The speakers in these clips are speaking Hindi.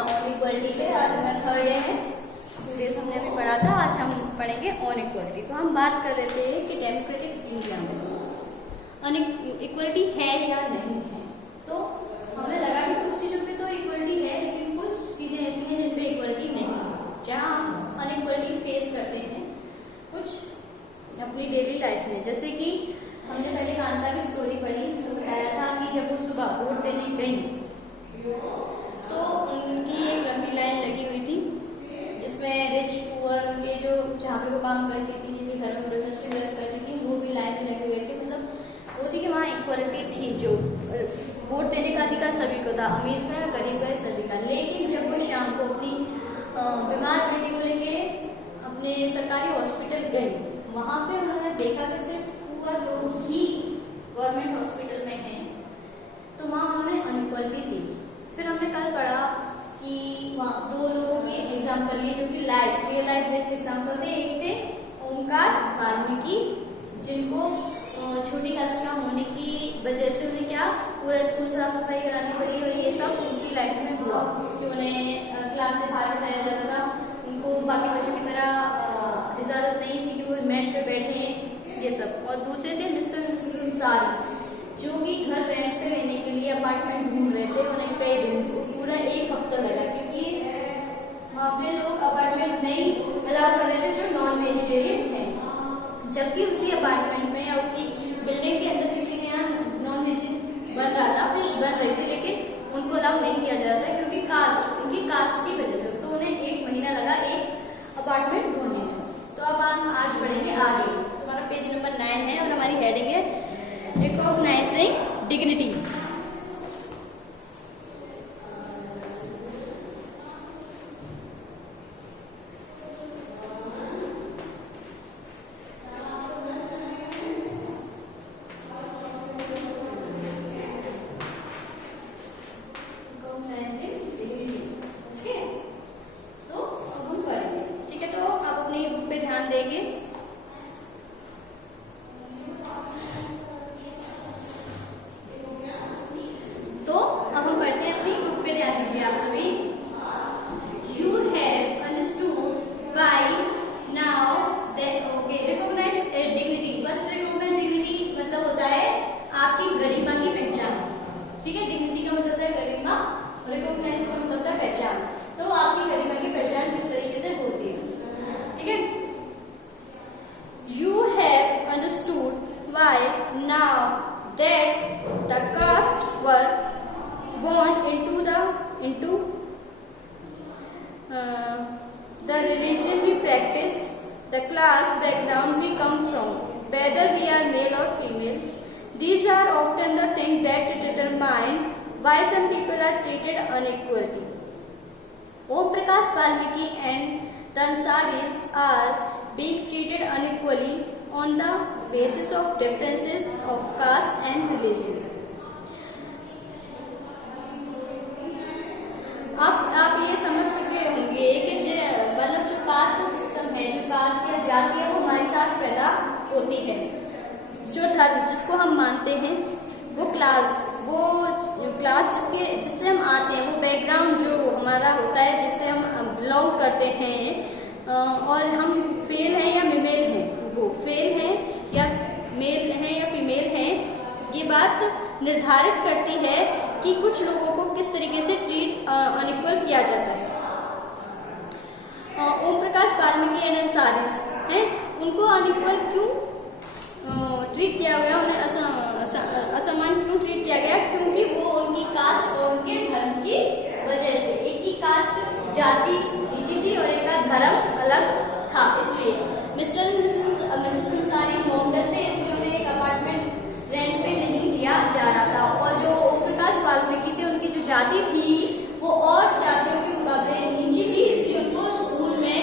अपना ऑन इक्वलिटी पे। आज हमारा थर्ड डे है। डेज हमने अभी पढ़ा था, आज हम पढ़ेंगे ऑन इक्वलिटी। तो हम बात कर रहे थे कि डेमोक्रेटिक इंडिया में ऑन इक्वलिटी है या नहीं है। तो हमें लगा कि कुछ चीज़ों पे तो इक्वलिटी है, लेकिन कुछ चीज़ें ऐसी हैं जिन पे इक्वलिटी नहीं है, जहाँ हम अनइक्वलिटी फेस करते हैं कुछ अपनी डेली लाइफ में। जैसे कि हमने पहले कांता की स्टोरी पढ़ी, जिसमें बताया था कि जब वो सुबह वोट देने गई तो उनकी एक लंबी लाइन लगी हुई थी, जिसमें रिच पुअर के जो जहाँ पे वो काम करती थी, जिनके घर में गृहस्थी करती थी, वो भी लाइन में लगे हुए थे। मतलब वो थी कि वहाँ इक्वलिटी थी, जो वोट देने का अधिकार सभी को था, अमीर का गरीब का सभी का। लेकिन जब वो शाम को अपनी बीमार बेटी को लेके अपने सरकारी हॉस्पिटल गए, वहाँ पे उन्होंने देखा कि सिर्फ पुअर लोग ही गवर्नमेंट हॉस्पिटल में हैं, तो वहाँ उन्होंने अनइक्वलिटी दी। फिर हमने कल पढ़ा कि वहाँ दो लोगों के एग्जाम्पल लिए जो कि रियल लाइफ बेस्ड एग्जाम्पल थे। एक थे ओमकार वाल्मीकि, जिनको छोटी कास्ट होने की वजह से उन्हें क्या पूरा स्कूल साफ सफाई करानी पड़ी, और ये सब उनकी लाइफ में हुआ कि उन्हें क्लास से बाहर उठाया जाता था। उनको बाकी बच्चों की तरह इजाज़त नहीं थी कि वो मेट पे बैठे, ये सब। और दूसरे थे मिस्टर और मिसेस अंसारी, जो कि घर रेंट पे लेने के लिए अपार्टमेंट ढूंढ रहे थे। उन्हें कई दिन, पूरा एक हफ्ता लगा, क्योंकि वहाँ पे लोग अपार्टमेंट नहीं अलाउ कर रहे थे जो नॉन वेजिटेरियन है। जबकि उसी अपार्टमेंट में या उसी बिल्डिंग के अंदर किसी के यहाँ नॉन वेज बन रहा था, फिश बन रही थी, लेकिन उनको अलाउ नहीं किया जा रहा था क्योंकि उनकी कास्ट की वजह से। तो उन्हें 1 महीना लगा एक अपार्टमेंट ढूंढने में। तो अब हम आज पढ़ेंगे आगे। हमारा पेज नंबर 9 है और हमारी हेडिंग है recognising dignity. The religion we practice, the class background we come from, whether we are male or female, these are often the things that determine why some people are treated unequally. Om Prakash Valmiki and the Ansaris are being treated unequally on the basis of differences of caste and religion. आप ये समझ चुके होंगे कि मतलब जो कास्ट सिस्टम है, जो कास्ट या जाति है, वो हमारे साथ पैदा होती है। जो धर्म जिसको हम मानते हैं, वो क्लास जिससे हम आते हैं, वो बैकग्राउंड जो हमारा होता है, जिससे हम बिलोंग करते हैं, और हम फेल हैं या फीमेल हैं, वो फेल हैं या मेल हैं या फीमेल हैं, ये बात निर्धारित करती है कि कुछ लोगों को किस तरीके से ट्रीट अनइक्वल किया जाता है। ओम प्रकाश वाल्मीकि एंड अंसारीज हैं, उनको अनइक्वल क्यों ट्रीट किया गया, उन्हें असमान क्यों ट्रीट किया गया? क्योंकि वो उनकी कास्ट और उनके धर्म की वजह से, एक ही कास्ट जाति नीची थी और एक का धर्म अलग था। इसलिए मिस्टर और मिसेस अंसारी मोहम्मद थे, इसलिए उन्हें एक अपार्टमेंट रेंट पे नहीं दिया जा रहा था। और जो ओम प्रकाश वाल्मीकि थे, उनकी जो जाति थी वो और जातियों के मुकाबले नीची थी, इसलिए उनको स्कूल में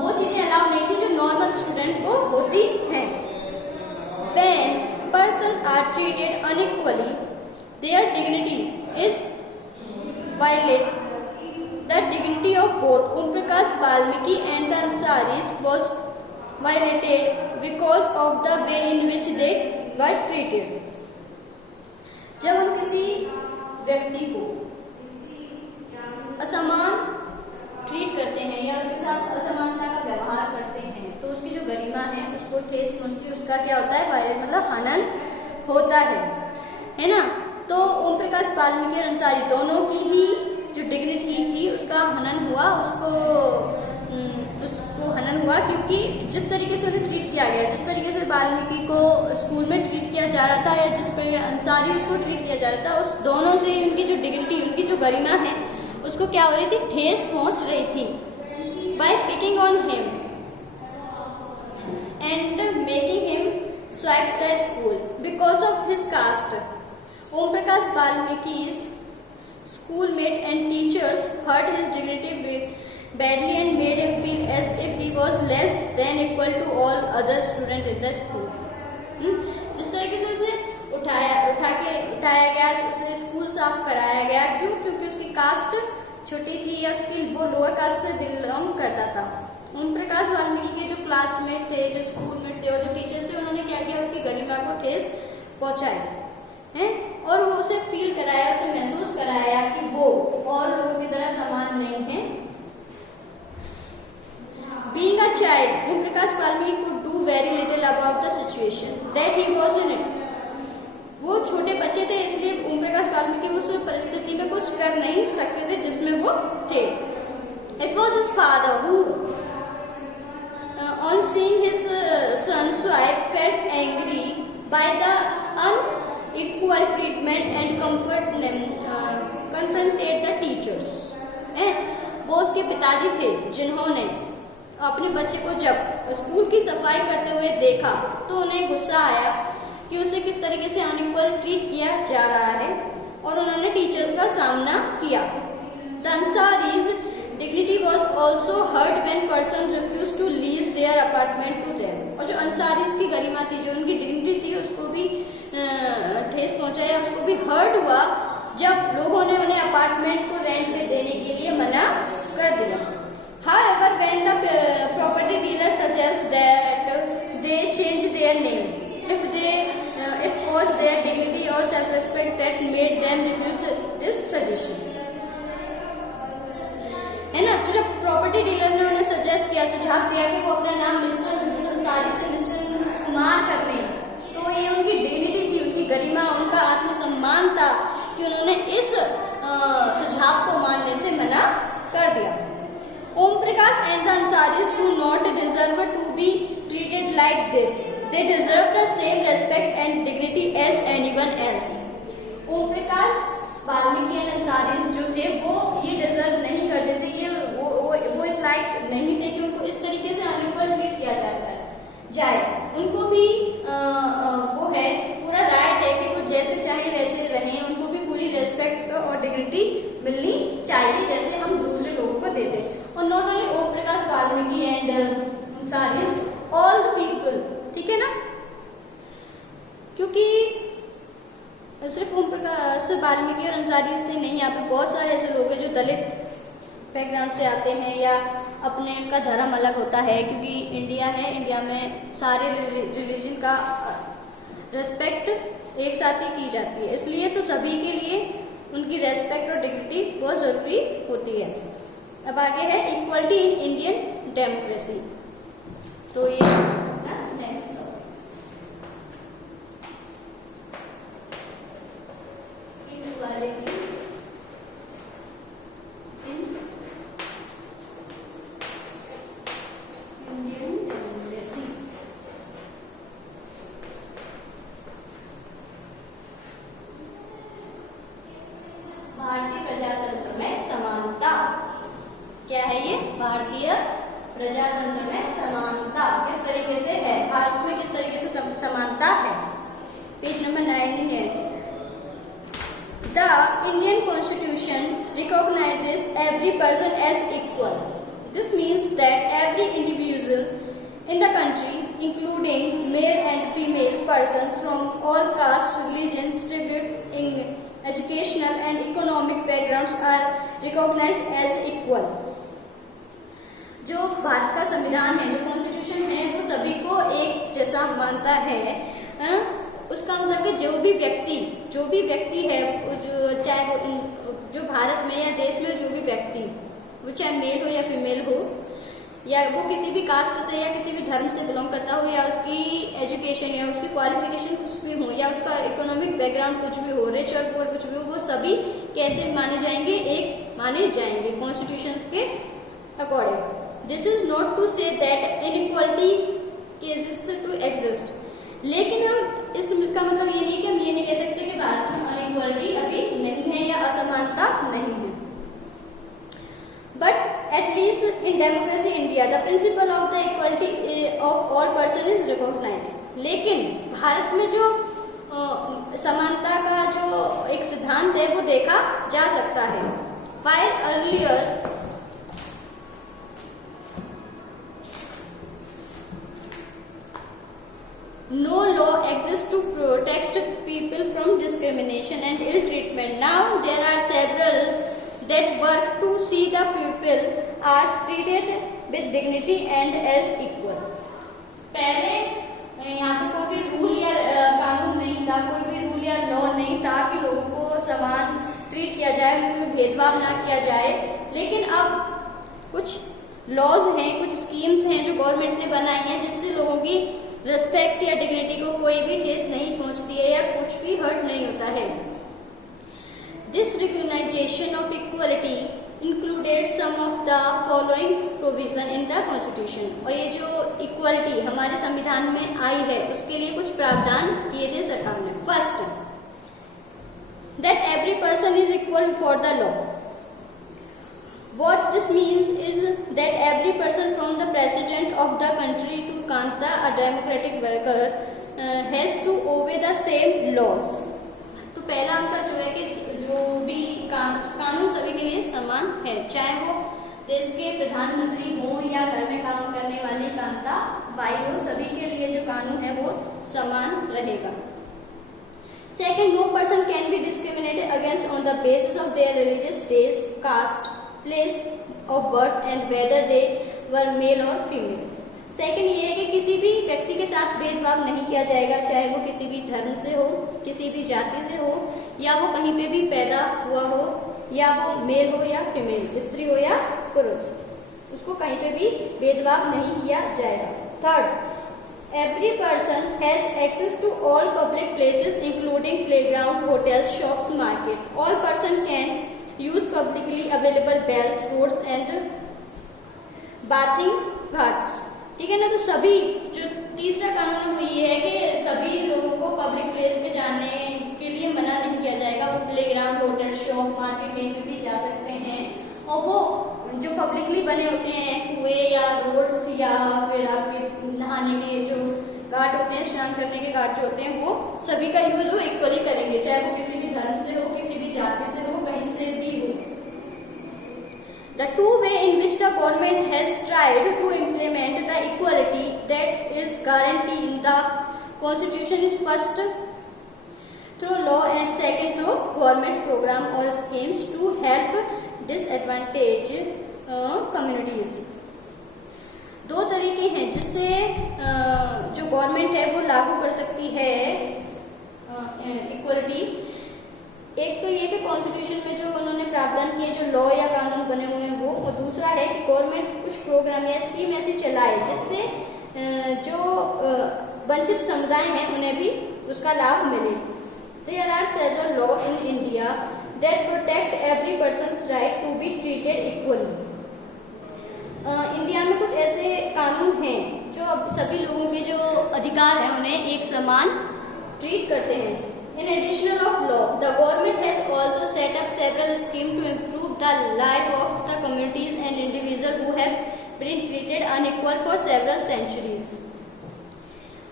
वो चीज़ें अलाउ नहीं थी जो नॉर्मल स्टूडेंट को होती हैं। When persons are treated unequally, their dignity is violated. The dignity of both Om Prakash Valmiki and the Ansaris was violated because of the way in which they were treated. जब हम किसी व्यक्ति को असमान ट्रीट करते हैं या उसके साथ असमानता का व्यवहार करते हैं तो उसकी जो गरिमा है उसको ठेस पहुंचती है, उसका क्या होता है, वायलेट मतलब हनन होता है ना। तो ओम प्रकाश वाल्मीकि और अंसारी दोनों की ही जो डिग्निटी थी उसका हनन हुआ, उसको हनन हुआ, क्योंकि जिस तरीके से उन्हें ट्रीट किया गया, जिस तरीके से वाल्मीकि को स्कूल में ट्रीट किया जा रहा था या जिस पर अंसारी को ट्रीट किया जा रहा था, उस दोनों से उनकी जो डिग्निटी, उनकी जो गरिमा है उसको क्या हो रही थी, ठेस पहुंच रही थी। By picking on him and making him swipe the school because of his caste, Om Prakash Valmiki's schoolmate and teachers hurt his dignity badly and made him feel as if he was less than equal to all other students in the school. जिस तरीके से उसे उठाया गया, उसे स्कूल साफ कराया गया, क्यों? क्योंकि उसकी कास्ट छोटी थी या उसकी वो लोअर कास्ट से बिलोंग करता था। ओम प्रकाश वाल्मीकि के जो क्लासमेट थे, जो स्कूलमेट थे और जो टीचर्स थे, उन्होंने क्या किया, उसकी गरिमा को ठेस पहुंचाई है और वो उसे फील कराया, उसे महसूस कराया कि वो और लोगों की तरह समान नहीं है। Being a child, Om Prakash Valmiki could do very little about the situation that he was in it. वो छोटे बच्चे थे, इसलिए ओम प्रकाश वाल्मीकि उस परिस्थिति में कुछ कर नहीं सकते थे जिसमें वो थे। It was his father who, on seeing his son's wife, felt angry by the unequal treatment and confronted the teachers. वो उसके पिताजी थे जिन्होंने अपने बच्चे को जब स्कूल की सफाई करते हुए देखा तो उन्हें गुस्सा आया कि उसे किस तरीके से अनइक्वल ट्रीट किया जा रहा है और उन्होंने टीचर्स का सामना किया। The Ansari's dignity was also hurt when persons refused to lease their apartment to them. और जो अंसारीज की गरिमा थी, जो उनकी डिग्निटी थी, उसको भी ठेस पहुंचा या उसको भी हर्ट हुआ जब लोगों ने उन्हें अपार्टमेंट को रेंट पे देने के लिए मना कर दिया। However, when the property dealer suggests that they change their name, if was their dignity or self-respect that made them refuse this suggestion, है ना। तो जब प्रॉपर्टी डीलर ने उन्हें सजेस्ट किया, सुझाव दिया कि वो अपना नाम मिस्टर मिसेस अंसारी से मिस्टर मिसेस कुमार कर लें, तो ये उनकी डिग्निटी थी, उनकी गरिमा, उनका आत्मसम्मान था कि उन्होंने इस सुझाव को मानने से मना कर दिया। Om Prakash and the Ansaris do not deserve to be treated like this. They deserve the same respect and dignity as anyone else. Om Prakash Valmiki और अंसारीज जो थे वो ये डिजर्व नहीं करते थे, ये वो इस लायक नहीं थे कि उनको इस तरीके से अनइक्वल ट्रीट किया जाए। उनको भी वो है पूरा राइट है कि वो जैसे चाहे वैसे रहें, उनको भी पूरी रेस्पेक्ट और डिग्निटी मिलनी चाहिए जैसे हम दूसरे लोगों को देते। और not only Om Prakash Valmiki and Ansaris, all people, ठीक है ना, क्योंकि सिर्फ ओम प्रकाश वाल्मीकि और अंसारी से नहीं, यहाँ पे बहुत सारे ऐसे लोग हैं जो दलित बैकग्राउंड से आते हैं या अपने का धर्म अलग होता है, क्योंकि इंडिया है, इंडिया में सारे रिलीजन का रेस्पेक्ट एक साथ ही की जाती है, इसलिए तो सभी के लिए उनकी रेस्पेक्ट और डिग्निटी बहुत ज़रूरी होती है। अब आगे है इक्वलिटी इन इंडियन डेमोक्रेसी, तो ये नेक्स्ट भारतीय प्रजातंत्र में समानता किस तरीके से है, भारत में किस तरीके से समानता है। पेज नंबर 9 है। The Indian constitution recognises every person as equal. This means that every individual in the country, including male and female persons from all castes, religions, tribute, educational and economic backgrounds are recognized as equal. जो भारत का संविधान है, जो कॉन्स्टिट्यूशन है, वो सभी को एक जैसा मानता है उसका मतलब कि जो भी व्यक्ति है, चाहे वो जो भारत में या देश में जो भी व्यक्ति, वो चाहे मेल हो या फीमेल हो, या वो किसी भी कास्ट से या किसी भी धर्म से बिलोंग करता हो, या उसकी एजुकेशन या उसकी क्वालिफिकेशन कुछ भी हो, या उसका इकोनॉमिक बैकग्राउंड कुछ भी हो, रिच और पुअर कुछ भी हो, वो सभी कैसे माने जाएंगे, एक माने जाएंगे कॉन्स्टिट्यूशन के according. This is not to say that inequality cases to exist, लेकिन हम इसका मतलब ये नहीं कि हम ये नहीं कह सकते कि भारत में अनइक्वालिटी अभी नहीं है या असमानता नहीं है। But at least in democracy India the principle of the equality of all person is recognized। लेकिन भारत में जो समानता का जो एक सिद्धांत है वो देखा जा सकता है। While earlier no law exists to protect people from discrimination and ill treatment, now there are several that work to see the people are treated with dignity and as equal। पहले यहाँ पे कोई भी रूल या कानून नहीं था, कोई भी रूल या लॉ नहीं था कि लोगों को समान ट्रीट किया जाए, उनमें भेदभाव ना किया जाए। लेकिन अब कुछ लॉज हैं, कुछ स्कीम्स हैं जो गवर्नमेंट ने बनाई हैं, जिससे लोगों की रिस्पेक्ट या डिग्निटी को कोई भी ठेस नहीं पहुँचती है या कुछ भी हर्ट नहीं होता है। This recognition of equality included some of the following provision in the Constitution। और ये जो इक्वालिटी हमारे संविधान में आई है उसके लिए कुछ प्रावधान किए थे सरकार ने। First, that every person is equal before the law। What this means is that every person from the president of the country to Kanta, a democratic worker, has to obey the same laws। तो पहला अंतर जो है कि जो भी कानून सभी के लिए समान है, चाहे वो देश के प्रधानमंत्री हो या घर में काम करने वाली कांता बाई हो, सभी के लिए जो कानून है वो समान रहेगा। Second, no person can be discriminated against on the basis of their religious race, caste, place of birth and whether they were male और फीमेल। सेकेंड ये है कि किसी भी व्यक्ति के साथ भेदभाव नहीं किया जाएगा, चाहे वो किसी भी धर्म से हो, किसी भी जाति से हो, या वो कहीं पे भी पैदा हुआ हो, या वो मेल हो या फीमेल, स्त्री हो या पुरुष, उसको कहीं पे भी भेदभाव नहीं किया जाएगा। Third, every person has access to all public places including playground, hotels, shops, market। all person can use publicly available wells, roads and bathing ghats। ठीक है ना। तो सभी जो तीसरा कानून है वो ये है कि सभी लोगों को पब्लिक प्लेस पे जाने के लिए मना नहीं किया जाएगा। वो प्लेग्राउंड, होटल, शॉप, मार्केट कहीं पे भी जा सकते हैं, और वो जो पब्लिकली बने होते हैं कुएं या रोड्स या फिर आपके नहाने के जो घाट होते हैं, स्नान करने के घाट जो होते हैं, वो सभी का यूज वो इक्वली करेंगे, चाहे वो किसी भी धर्म से हो, किसी भी जाति से हो, कहीं से भी हो। The two way in which the government has tried to implement the equality that is guaranteed in the Constitution is first through law and second through government program or schemes to help disadvantaged communities। दो तरीके हैं जिससे जो गवर्नमेंट है वो लागू कर सकती है इक्वलिटी। एक तो ये कि कॉन्स्टिट्यूशन में जो उन्होंने प्रावधान किए, जो लॉ या कानून बने हुए हैं वो, और दूसरा है कि गवर्नमेंट कुछ प्रोग्राम या स्कीम ऐसी चलाए जिससे जो वंचित समुदाय हैं उन्हें भी उसका लाभ मिले। There are several laws in India that protect every person's right to be treated equally। India में कुछ ऐसे कानून हैं जो अब सभी लोगों के जो अधिकार हैं उन्हें एक समान ट्रीट करते हैं। In addition of law, the government has also set up several schemes to improve the life of the communities and individuals who have been treated unequal for several centuries।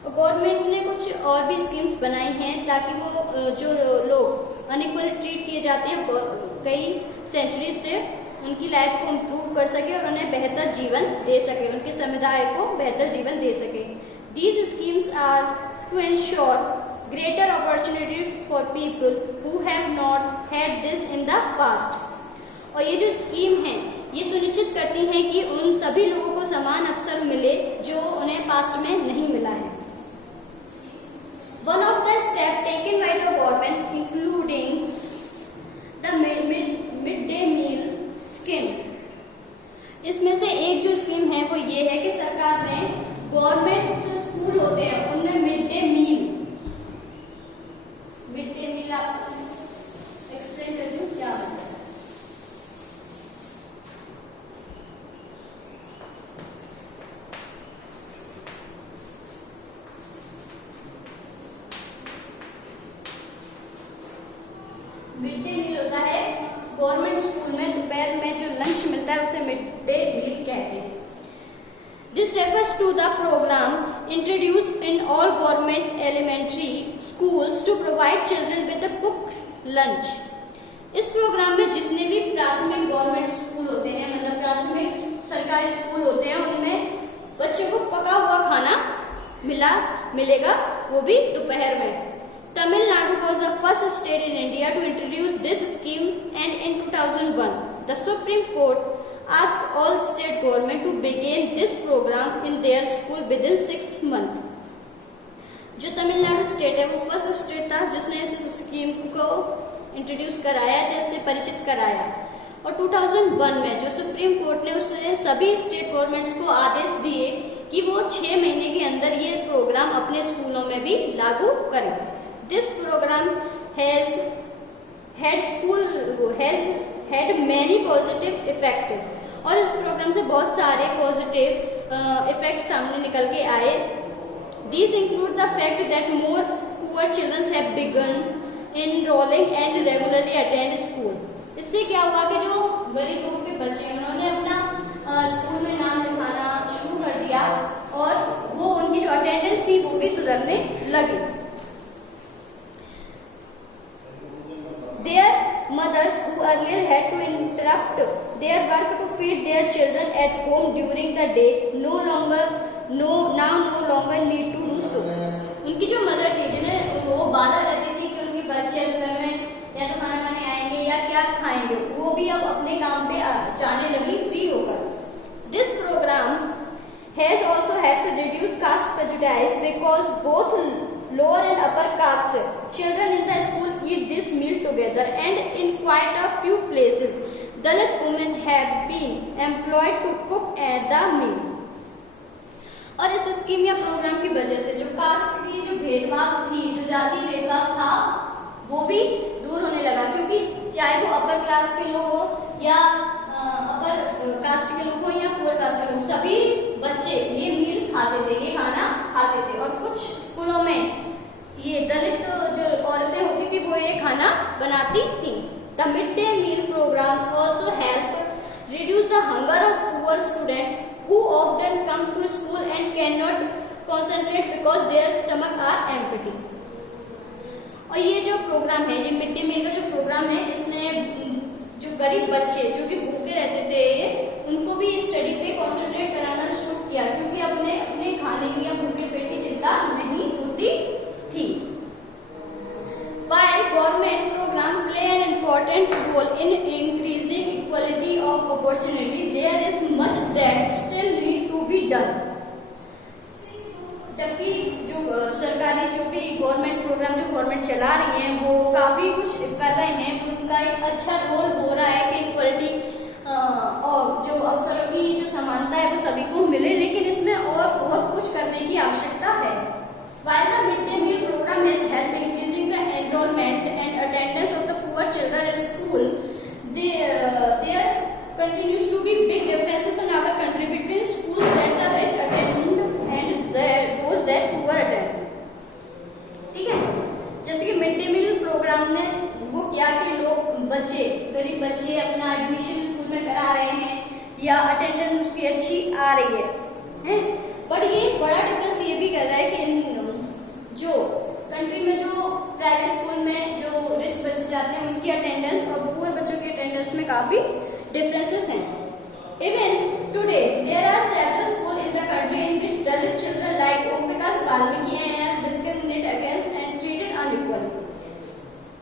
Government ने कुछ और भी स्कीम्स बनाई हैं ताकि वो जो लोग अनइक्वल ट्रीट किए जाते हैं कई सेंचुरी से, उनकी लाइफ को इम्प्रूव कर सके और उन्हें बेहतर जीवन दे सके, उनके समुदाय को बेहतर जीवन दे सके। These schemes are to ensure greater opportunity for people who have not had this in the past। और ये जो स्कीम है ये सुनिश्चित करती हैं कि उन सभी लोगों को समान अवसर मिले जो उन्हें पास्ट में नहीं मिला है। One of the your government, including the mid-day meal scheme. इसमें से एक जो स्कीम है वो ये है कि सरकार ने गवर्नमेंट जो स्कूल होते हैं उनमें मिड डे मील आप एक्सप्लेन कर दूं क्या होता है? मिड डे मील होता है गवर्नमेंट स्कूल में दोपहर में जो लंच मिलता है उसे मिड डे मील कहते हैं. This refers to the program introduced in all government elementary schools to provide children with a cooked lunch. इस प्रोग्राम में जितने भी प्राथमिक गवर्नमेंट स्कूल होते हैं, मतलब प्राथमिक सरकारी स्कूल होते हैं, उनमें बच्चों को पका हुआ खाना मिलेगा, वो भी दोपहर में. Tamil Nadu was the first state in India to introduce this scheme, and in 2001, the Supreme Court asked all state government to begin this program in their school within 6 months. जो तमिलनाडु स्टेट है वो फर्स्ट स्टेट था जिसने इस स्कीम को इंट्रोड्यूस कराया, जिससे परिचित कराया. और 2001 में जो सुप्रीम कोर्ट ने उसने सभी स्टेट गवर्नमेंट्स को आदेश दिए कि वो 6 महीने के अंदर ये प्रोग्राम अपने स्कूलों में भी लागू करें. This programme has had many positive effect, और इस प्रोग्राम से बहुत सारे पॉजिटिव इफेक्ट सामने निकल के आए. These include the fact that more poor children have begun enrolling and regularly attend school. इससे क्या हुआ कि जो गरीब लोगों के बच्चे हैं उन्होंने अपना स्कूल में नाम लिखाना शुरू कर दिया और वो उनकी जो अटेंडेंस थी वो भी सुधरने लगी. Their mothers who earlier had to interrupt their work to feed their children at home during the day now no longer need to do so. उनकी जो मदर थी जिन्हें वो बाधा रहती थी कि उनके बच्चे दोपहर में या तो खाना खाने आएंगे या क्या खाएंगे, वो भी अब अपने काम पे जाने लगी फ्री होकर. This program has also helped reduce caste prejudice because both lower and upper caste children in the school eat this meal together, and in quite a few places Dalit women have been employed to cook the meal. और इस स्कीम या प्रोग्राम की वजह से जो कास्ट की जो भेदभाव थी, जो जाति भेदभाव था, वो भी दूर होने लगा, क्योंकि चाहे वो अपर क्लास के लोग हो या अपर कास्ट के लोग हो या पुअर कास्ट के लोग, सभी बच्चे ये मील खाते थे, ये खाना खाते थे. और कुछ स्कूलों में ये दलित जो औरतें होती थी वो ये खाना बनाती थी. The midday meal program also help reduce the hunger of poor students who often come to school and cannot concentrate because their stomach are empty. और ये जो प्रोग्राम है, ये मिड डे मील का जो प्रोग्राम है, इसने जो गरीब बच्चे जो कि भूखे रहते थे उनको भी स्टडी पे कंसंट्रेट कराना शुरू किया, क्योंकि अपने खाने की या भूखे पेट की चिंता नहीं होती थी. While government program play an important role in increasing equality of opportunity, there is much that still need to be done. जबकि जो सरकारी जो भी गवर्नमेंट प्रोग्राम जो गवर्नमेंट चला रही है वो काफ़ी कुछ कर रहे हैं, उनका एक अच्छा रोल हो रहा है कि इक्वलिटी और जो अवसरों की जो समानता है वो सभी को मिले, लेकिन इसमें और बहुत कुछ करने की आवश्यकता है. While the midday meal program has helped increasing the enrollment and attendance of the poor children in school, there continues to be big differences in our country between schools that the rich attend and those that poor attend. ठीक है, जैसे कि मिड डे मील प्रोग्राम ने वो किया कि लोग गरीब बच्चे अपना एडमिशन स्कूल में करा रहे हैं या अटेंडेंस उसकी अच्छी आ रही है, बट ये बड़ा डिफरेंस ये भी कर रहा है कि जो कंट्री में जो प्राइवेट स्कूल में जो रिच बच्चे जाते हैं उनकी अटेंडेंस और पुअर बच्चों की अटेंडेंस में काफ़ी डिफरेंसेस हैं. Even today, there are several schools in the country in which Dalit children like Om Prakash Valmiki are discriminated against and treated unequally.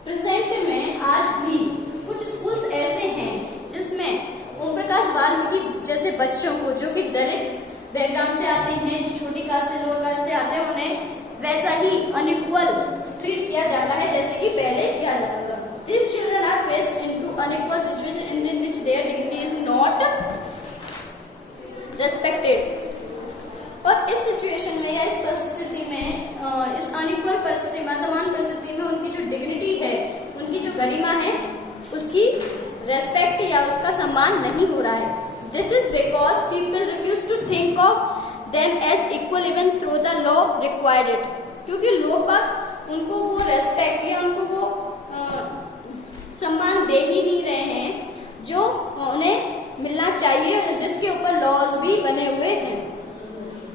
Present में आज भी कुछ स्कूल्स ऐसे हैं जिसमें ओम प्रकाश वाल्मीकि जैसे बच्चों को जो कि दलित बैकग्राउंड से आते हैं, छोटी कास्ट से लोअर कास्ट से आते हैं, उन्हें वैसा ही अनइक्वल ट्रीट किया जाता है जैसे unequal situation in which their dignity is not respected. और इस सिचुएशन में या इस परिस्थिति में, इस अनइक्वल परिस्थिति में, असमान परिस्थिति में उनकी जो डिग्निटी है, उनकी जो गरिमा है, उसकी रेस्पेक्ट या उसका सम्मान नहीं हो रहा है. This is because people refuse to think of them as equal even through the law required it. क्योंकि लोग उनको वो रेस्पेक्ट या उनको वो सम्मान दे ही नहीं रहे हैं जो उन्हें मिलना चाहिए, जिसके ऊपर लॉज भी बने हुए हैं.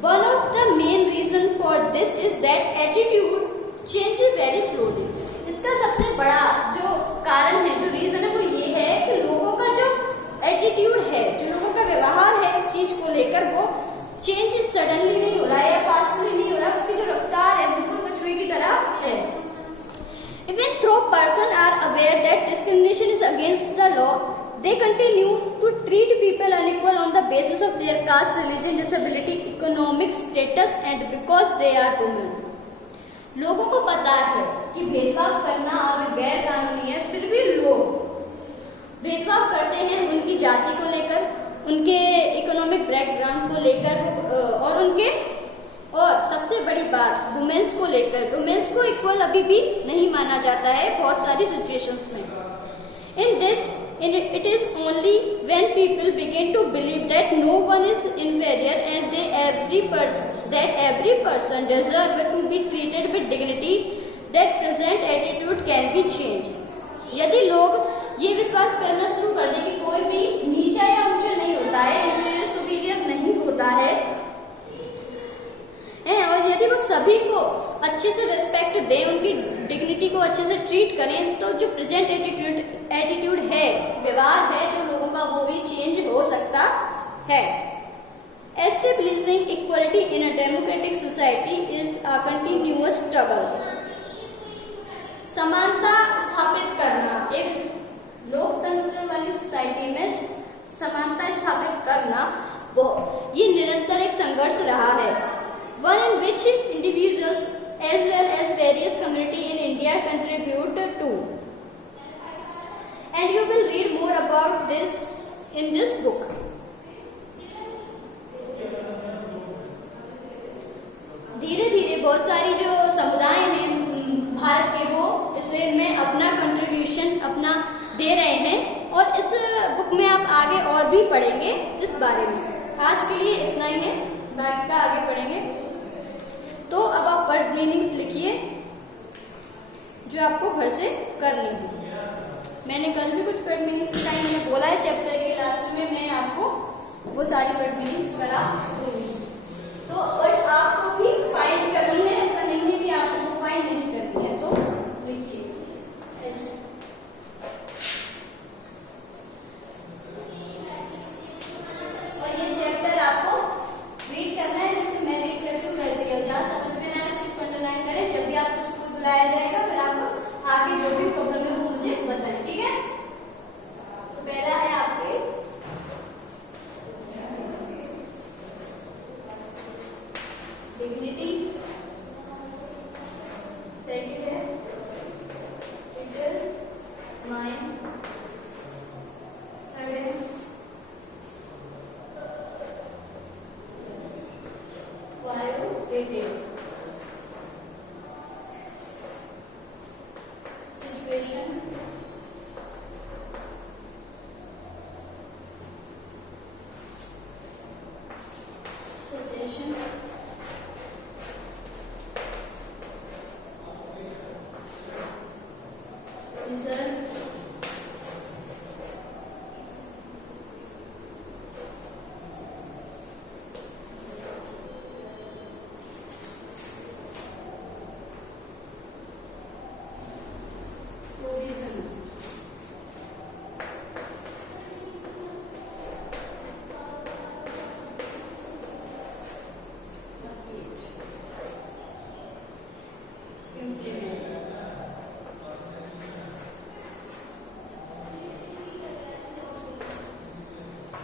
One of the main reason for this is that attitude changes very slowly. इसका सबसे बड़ा जो कारण है, जो रीजन है, वो ये है कि लोगों का जो एटीट्यूड है, जो लोगों का व्यवहार है इस चीज को लेकर, वो चेंज सडनली नहीं हो रहा है या फास्टली नहीं हो रहा. उसकी जो रफ्तार है बिल्कुल कछुए की तरह है. Even though person are aware that discrimination is against the law, they continue to treat people unequal on the basis of their caste, religion, disability, economic status and because they are women. लोगों को पता है कि भेदभाव करना गैर कानूनी है, फिर भी लोग भेदभाव करते हैं उनकी जाति को लेकर, उनके इकोनॉमिक बैकग्राउंड को लेकर और सबसे बड़ी बात वुमेन्स को लेकर. वुमेन्स को इक्वल अभी भी नहीं माना जाता है बहुत सारी सिचुएशंस में. It is only when people begin to believe that no one is inferior and that every person deserves to be treated with dignity that present attitude can be changed. यदि लोग ये विश्वास करना शुरू कर दें कि कोई भी नीचा या ऊंचा नहीं होता है, inferior सुपीरियर नहीं होता है, और यदि वो सभी को अच्छे से रेस्पेक्ट दें, उनकी डिग्निटी को अच्छे से ट्रीट करें, तो जो प्रेजेंट एटीट्यूड है, व्यवहार है जो लोगों का, वो भी चेंज हो सकता है. Establishing equality in a democratic society is a continuous struggle. समानता स्थापित करना, एक लोकतंत्र वाली सोसाइटी में समानता स्थापित करना, ये निरंतर एक संघर्ष रहा है. One in which individuals as well as various community in India contribute to. And you will read more about this in this book. धीरे धीरे बहुत सारी जो समुदाय हैं भारत के, वो इसमें अपना कंट्रीब्यूशन अपना दे रहे हैं, और इस बुक में आप आगे और भी पढ़ेंगे इस बारे में. आज के लिए इतना ही है, बाकी का आगे पढ़ेंगे. तो अब आप वर्ड मीनिंग्स लिखिए जो आपको घर से करनी है. मैंने कल भी कुछ वर्ड मीनिंग्स लिखाई, मैंने बोला है चैप्टर के लास्ट में मैं आपको वो सारी वर्ड मीनिंग्स करा दूंगी. तो बट आपको भी फाइंड करनी है, ऐसा नहीं है कि आपको फाइंड नहीं करनी है. तो लिखिए. और ये चैप्टर आपको रीड करना है, जैसे मैं रीड करती हूँ वैसे ही. जहाँ समझ में ना आए उसको अंडरलाइन करें. जब भी आपको स्कूल बुलाया जाएगा, फिर आप आगे जो भी प्रॉब्लम है वो मुझे बताएं, ठीक है. तो पहला है आपके डिग्निटी, सेकंड है डिटरमाइन, थर्ड है qualitative, situation, suggestion, result,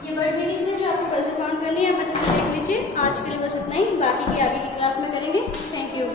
ये वर्ड मीनिंग्स है जो आपको पर्सन काउंट करनी है. आप अच्छे से देख लीजिए. आज के लिए बस इतना ही, बाकी की आगे की क्लास में करेंगे. Thank you.